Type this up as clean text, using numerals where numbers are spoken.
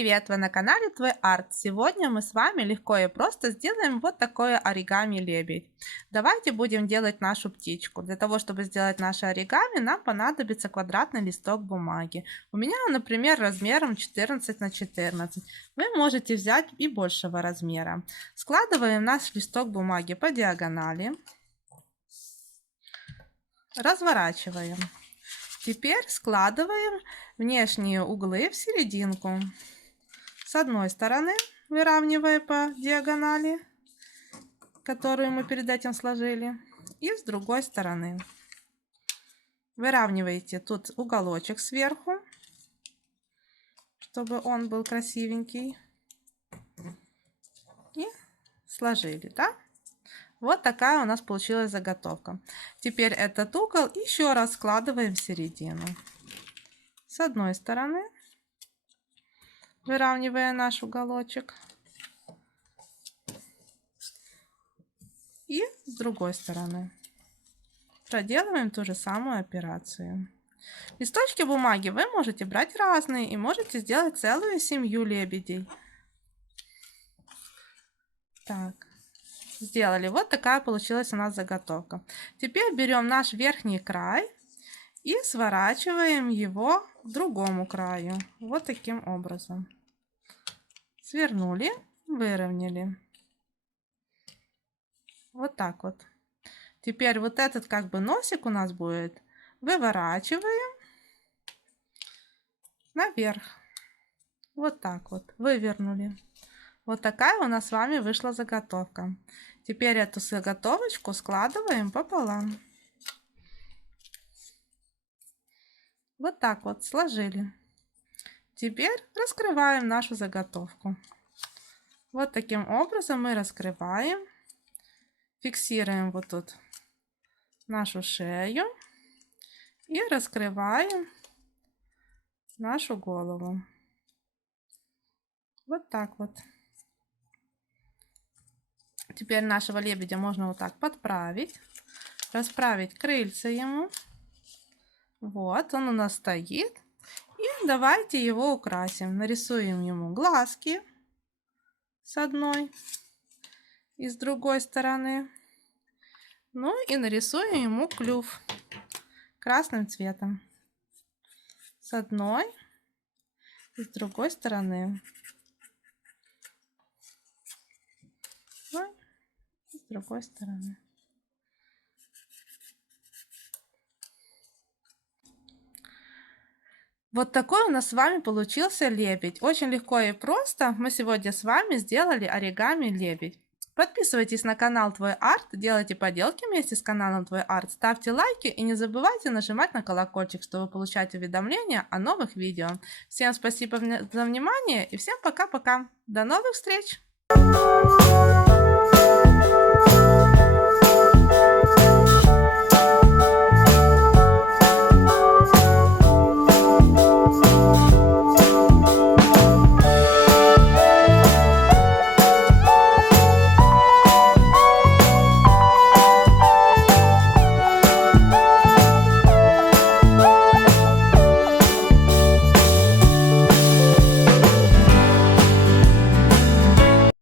привет! Вы на канале Твой Арт. Сегодня мы с вами легко и просто сделаем вот такое оригами лебедь. Давайте будем делать нашу птичку. Для того, чтобы сделать наше оригами, нам понадобится квадратный листок бумаги. У меня он, например, размером 14 на 14. Вы можете взять и большего размера. Складываем наш листок бумаги по диагонали. Разворачиваем. Теперь складываем внешние углы в серединку. С одной стороны выравнивая по диагонали, которую мы перед этим сложили, и с другой стороны. Выравниваете тут уголочек сверху, чтобы он был красивенький. И сложили, да? Вот такая у нас получилась заготовка. Теперь этот угол еще раз складываем в середину. С одной стороны, выравнивая наш уголочек. И с другой стороны. Проделываем ту же самую операцию. Листочки бумаги вы можете брать разные и можете сделать целую семью лебедей. Так. Сделали. Вот такая получилась у нас заготовка. Теперь берем наш верхний край и сворачиваем его к другому краю. Вот таким образом. Свернули, выровняли. Вот так вот. Теперь вот этот как бы носик у нас будет. Выворачиваем наверх. Вот так вот. Вывернули. Вот такая у нас с вами вышла заготовка. Теперь эту заготовочку складываем пополам. Вот так вот сложили. Теперь раскрываем нашу заготовку. Вот таким образом мы раскрываем. Фиксируем вот тут нашу шею. И раскрываем нашу голову. Вот так вот. Теперь нашего лебедя можно вот так подправить, расправить крыльца ему. Вот он у нас стоит. И давайте его украсим. Нарисуем ему глазки с одной и с другой стороны. Ну и нарисуем ему клюв красным цветом. С одной и с другой стороны. С другой стороны. Вот такой у нас с вами получился лебедь. Очень легко и просто мы сегодня с вами сделали оригами лебедь. Подписывайтесь на канал Твой Арт, делайте поделки вместе с каналом Твой Арт, ставьте лайки и не забывайте нажимать на колокольчик, чтобы получать уведомления о новых видео. Всем спасибо за внимание и всем пока-пока. До новых встреч!